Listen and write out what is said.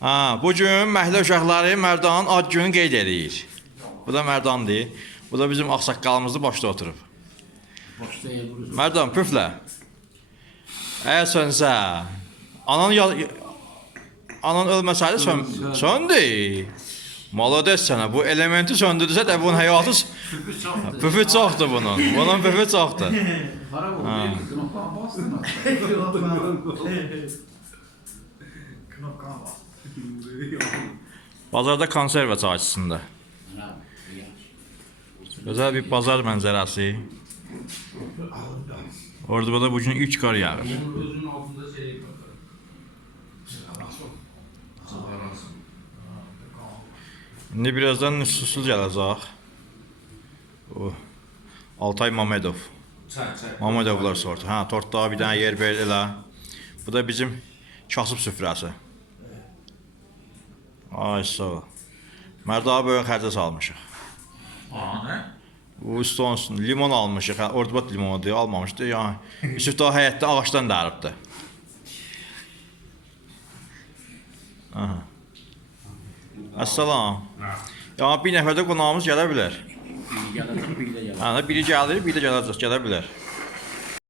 Ha, bu gün məhəllə uşaqları Mərdanın ad gününü qeyd edir. Bu da Mərdandır. Bu da bizim ağsaqqalımızdır başda oturub. Mərdan püflə. Əgər sönsə, anan ya anan ölməsəydi sön söndü. Malades sənə bu elementi söndürdüsə də bunun həyatı püfü çoxdur bunun. Bunun püfü çoxdur. Para bu. Knopkan bastın. Knopkan var. Bazarda konserva çarşısında. Gözəl bir bazar mənzərəsi. Orada burada bugün 3 qar yağır. İndi birazdan susuz gələcək. Altay Mamedov. Mamedovlar sortu. Hə, tortda bir dənə yer ver elə. Bu da bizim kasıb süfrəsi. Ay sağ ol. Mərdə böyük xərcə salmışıq. Aa, ne? Bu üstü olsun. Limon almışıq. Hə, Ordubat limonudur, almamışdı. Yəni Yusuf da həyətdə ağacdan dəribdi. Aha. Əssalam. Ya bir nəfər də qonağımız gələ bilər. Gələcək bir də gələcək. Hə, biri gəlir, biri də gələcək, gələ bilər.